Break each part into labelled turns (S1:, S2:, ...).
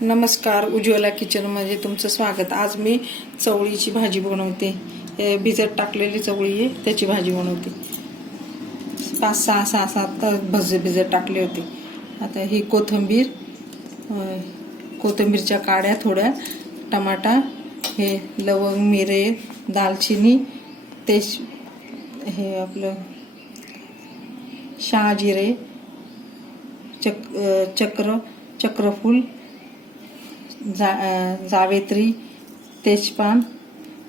S1: नमस्कार उज्ज्वला किचनमध्ये तुमचं स्वागत. आज मी चवळीची भाजी बनवते. हे भिजत टाकलेली चवळी आहे त्याची भाजी बनवते. पाच सहा सहा सात भजे भज भिजत टाकले होते. आता ही कोथिंबीर कोथिंबीरच्या काड्या थोड्या टमाटा हे लवंग मिरे दालचिनी तेज हे आपलं शहाजिरे चक चक्र चक्रफूल जा जावेत्री तेजपान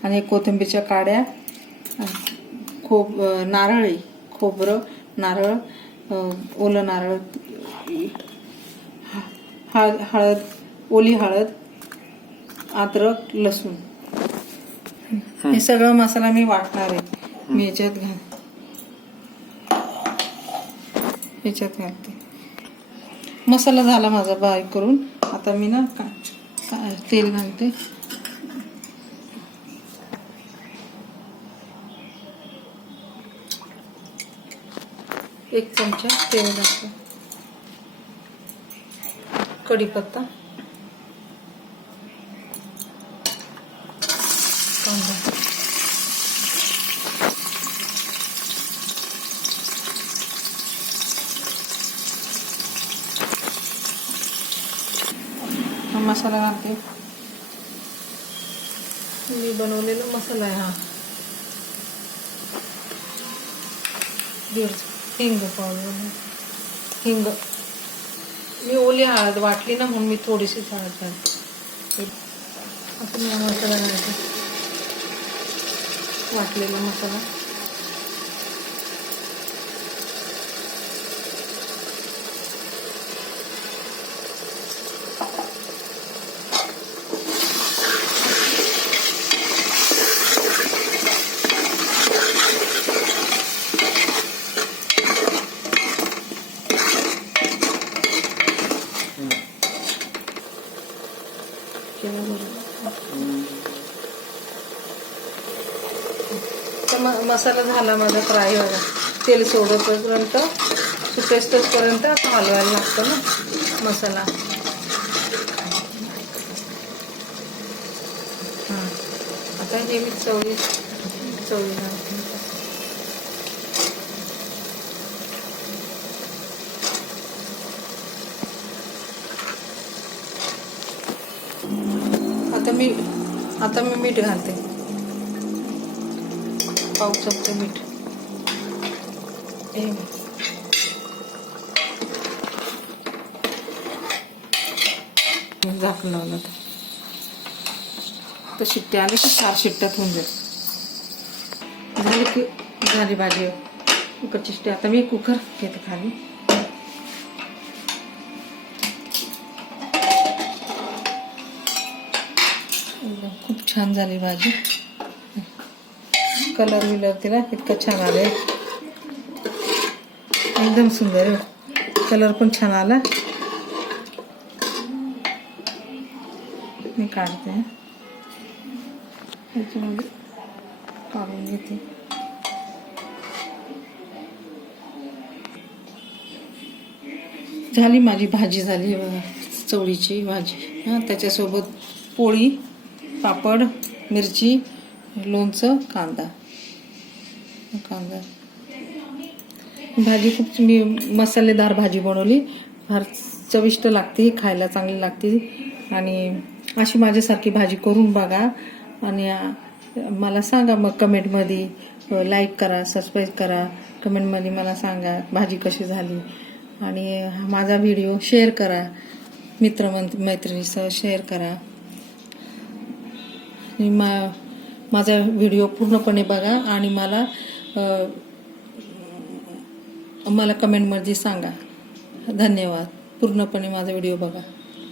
S1: आणि कोथिंबीरच्या काड्या खोब नारळ खोबरं नारळ ओलं नारळ हळद हळद ओली हळद अद्रक लसूण. हे. सगळं मसाला मी वाटणार आहे. मी याच्यात घाल याच्यात घालते. मसाला झाला माझा बारीक करून. आता मी ना का का- तेल घालते. एक चमचा तेल घालते. कढीपत्ता. कांदा. मसाला घालते. मी बनवलेला मसाला आहे हा. दीड हिंग पावडर हिंग. मी ओली हळद वाटली ना म्हणून मी थोडीशी हळद घालते. आता मी मसाला घालते. वाटलेला मसाला. तर म मसाला झाला माझा फ्राय व्हायला तेल सोडतपर्यंत सुटेस्तपर्यंत हलवायला लागतो ना मसाला. हां. आता हे मी चवळी चवळी मी आता मी मीठ घालते. पाहू शकते मीठ. हे झाकण लावलं तर शिट्ट्या आल्या की चार शिट्ट्यात होऊन जाईल झाली की झाली भाजी. कुकरची शिट्टी आता मी कुकर घेते खाली. हो, खूप छान झाली भाजी. कलर विलर तिला इतकं छान आले एकदम सुंदर आहे. कलर पण छान आला. मी काढते. हं. याच्यामध्ये काढून घेते. झाली माझी भाजी झाली चवळीची भाजी. हां त्याच्यासोबत पोळी. पापड मिरची लोणचं कांदा. कांदा. भाजी खूप मी मसालेदार भाजी बनवली. फार चविष्ट लागते खायला चांगली लागते. आणि अशी माझ्यासारखी भाजी करून बघा. आणि मला सांगा मग कमेंटमध्ये. लाईक करा सबस्क्राईब करा. कमेंटमध्ये मला सांगा भाजी कशी झाली. आणि माझा व्हिडिओ शेअर करा. मित्रमंत मैत्रिणीसह शेअर करा. मी मा माझा व्हिडिओ पूर्णपणे बघा आणि मला मला कमेंटमध्ये सांगा. धन्यवाद. पूर्णपणे माझा व्हिडिओ बघा.